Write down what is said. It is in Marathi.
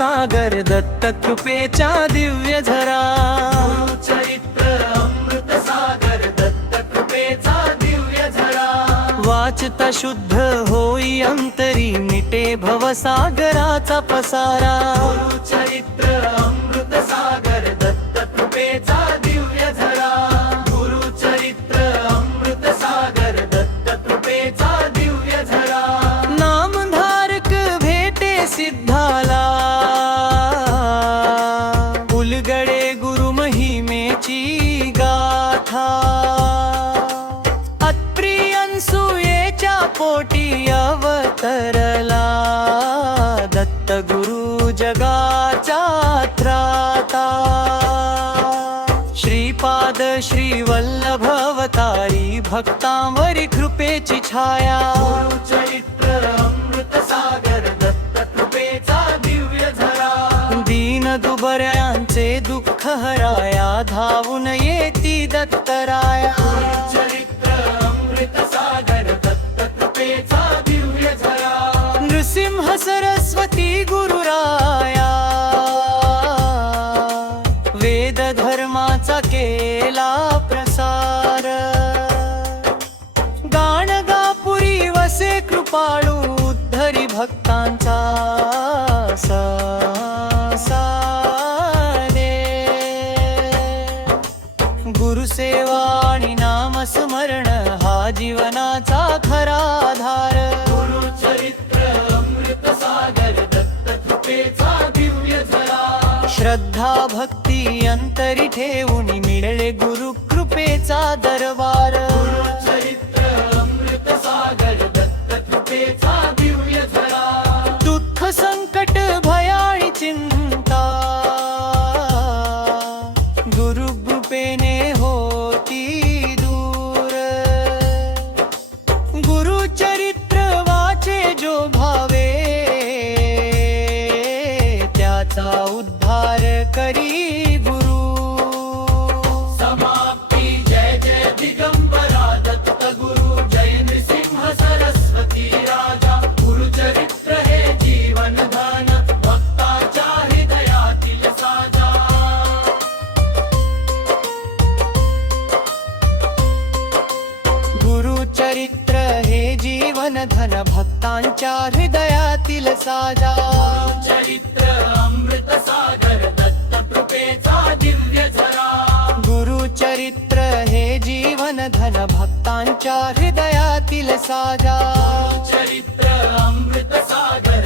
सागर दत्त कृपेचा दिव्य झरा चरित्र अमृत सागर दत्त कृपेचा दिव्य झरा वाचता शुद्ध होई अंतरी मिटे भवसागराचा पसारा चरित्र अमृत सागर दत्त कृपेचा दिव्य झरा चरित्र अमृत सागर दत्त कृपेचा दिव्य झरा नामधारक भेटे सिद्धाला उलगडे गुरु महिमेची गाथा अत्प्रियंसुयेच्या पोटी अवतरला दत्त गुरु जगाचा त्राता श्रीपाद श्रीवल्लभ अवतारी भक्तांवरी कृपेची छाया चरित्र अमृत सागर दत्त कृपेचा दिव्य झरा दीन दुबऱ्यांचे दुःख हराया धावून येती दत्तराया चरित्र अमृत सागर दत्त कृपेचा दिव्य झरा नृसिंह सरस्वती गुरुराया वेद धर्माचा केला प्रसार गाणगापुरी वसे कृपाळू उद्धरी भक्तांचा गुरुसेवा आणि नामस्मरण हा जीवनाचा खरा आधार चरित्र अमृत सागर दत्त कृपेचा दिव्य झरा श्रद्धा भक्ती अंतरी ठेवून मिळले गुरु कृपेचा दरबार चरित्र अमृत सागर दत्त कृपेचा दिव्य झरा दुःख संकट भयाळी चिंता गुरु कृपेने होती दूर गुरु चरित्र वाचे जो भावे त्याचा उद्धार करी गुरु समाप्ती जय जय दिगंबरा दत्त गुरु जय नृसिंह सरस्वती राजा गुरु चरित्र हे जीवन धन भक्ताच्या हृदयातील साजा गुरु चरित्र हे जीवन धन भक्तांच्या हृदयातील साजा चरित्र अमृत सागर दत्त कृपेचा दिव्य झरा गुरु चरित्र हे जीवन धन भक्तांच्या हृदयातील साजा चरित्र अमृत सागर